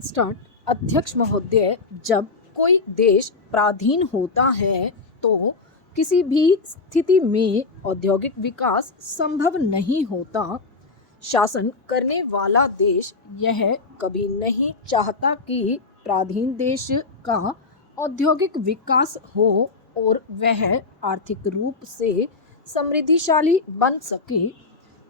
Start. अध्यक्ष महोदय, जब कोई देश पराधीन होता है तो किसी भी स्थिति में औद्योगिक विकास संभव नहीं होता। शासन करने वाला देश यह कभी नहीं चाहता कि पराधीन देश का औद्योगिक विकास हो और वह आर्थिक रूप से समृद्धिशाली बन सके।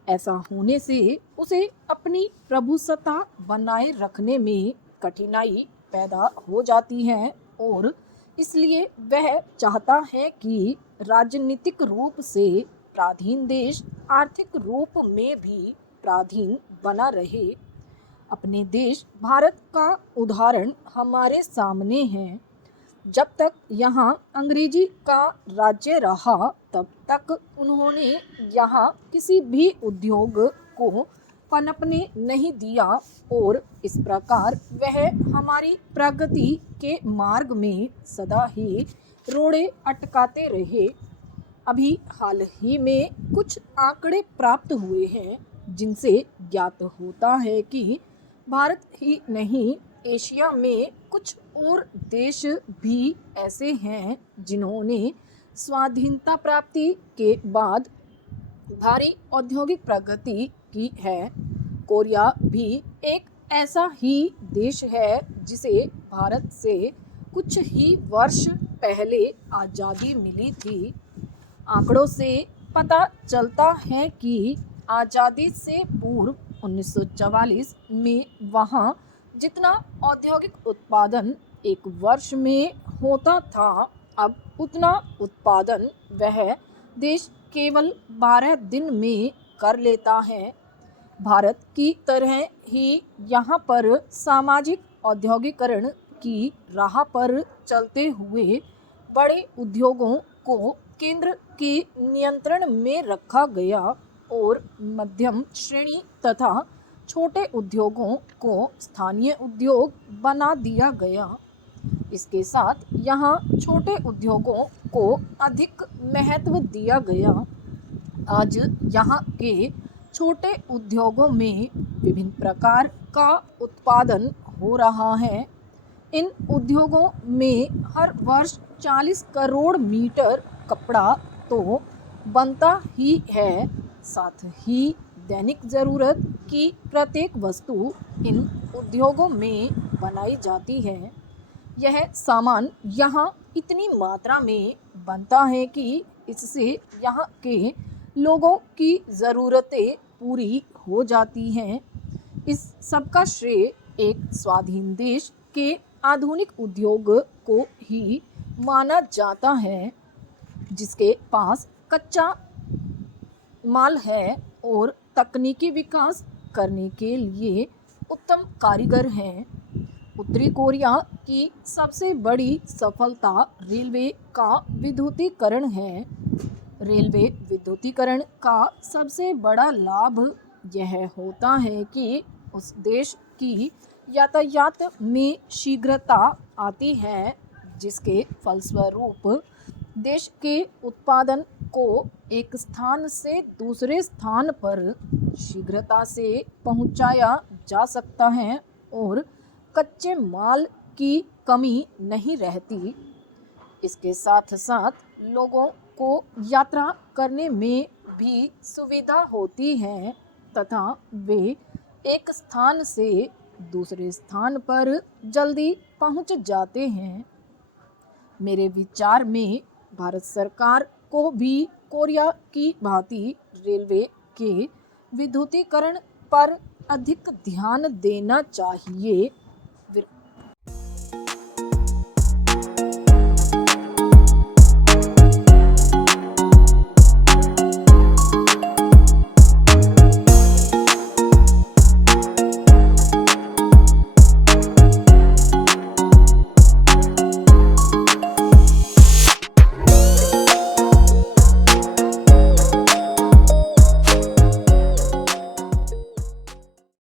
ऐसा होने से उसे अपनी प्रभुसत्ता बनाए रखने में कठिनाई पैदा हो जाती है और इसलिए वह चाहता है कि राजनीतिक रूप से पराधीन देश आर्थिक रूप में भी पराधीन बना रहे। अपने देश भारत का उदाहरण हमारे सामने है। जब तक यहाँ अंग्रेजी का राज्य रहा तब तक उन्होंने यहाँ किसी भी उद्योग को पनपने नहीं दिया और इस प्रकार वह हमारी प्रगति के मार्ग में सदा ही रोड़े अटकाते रहे। अभी हाल ही में कुछ आंकड़े प्राप्त हुए हैं जिनसे ज्ञात होता है कि भारत ही नहीं, एशिया में कुछ और देश भी ऐसे हैं जिन्होंने स्वाधीनता प्राप्ति के बाद भारी औद्योगिक प्रगति की है। कोरिया भी एक ऐसा ही देश है जिसे भारत से कुछ ही वर्ष पहले आज़ादी मिली थी। आंकड़ों से पता चलता है कि आज़ादी से पूर्व 1944 में वहाँ जितना औद्योगिक उत्पादन एक वर्ष में होता था, अब उतना उत्पादन वह देश केवल 12 दिन में कर लेता है। भारत की तरह ही यहाँ पर सामाजिक औद्योगिकरण की राह पर चलते हुए बड़े उद्योगों को केंद्र के नियंत्रण में रखा गया और मध्यम श्रेणी तथा छोटे उद्योगों को स्थानीय उद्योग बना दिया गया। इसके साथ यहाँ छोटे उद्योगों को अधिक महत्व दिया गया। आज यहाँ के छोटे उद्योगों में विभिन्न प्रकार का उत्पादन हो रहा है। इन उद्योगों में हर वर्ष 40 करोड़ मीटर कपड़ा तो बनता ही है, साथ ही दैनिक ज़रूरत की प्रत्येक वस्तु इन उद्योगों में बनाई जाती है। यह सामान यहाँ इतनी मात्रा में बनता है कि इससे यहाँ के लोगों की ज़रूरतें पूरी हो जाती हैं। इस सब का श्रेय एक स्वाधीन देश के आधुनिक उद्योग को ही माना जाता है, जिसके पास कच्चा माल है और तकनीकी विकास करने के लिए उत्तम कारीगर हैं। उत्तरी कोरिया की सबसे बड़ी सफलता रेलवे का विद्युतीकरण है। रेलवे विद्युतीकरण का सबसे बड़ा लाभ यह होता है कि उस देश की यातायात में शीघ्रता आती है, जिसके फलस्वरूप देश के उत्पादन को एक स्थान से दूसरे स्थान पर शीघ्रता से पहुंचाया जा सकता है और कच्चे माल की कमी नहीं रहती। इसके साथ साथ लोगों को यात्रा करने में भी सुविधा होती है तथा वे एक स्थान से दूसरे स्थान पर जल्दी पहुंच जाते हैं। मेरे विचार में भारत सरकार को भी कोरिया की भांति रेलवे के विद्युतीकरण पर अधिक ध्यान देना चाहिए।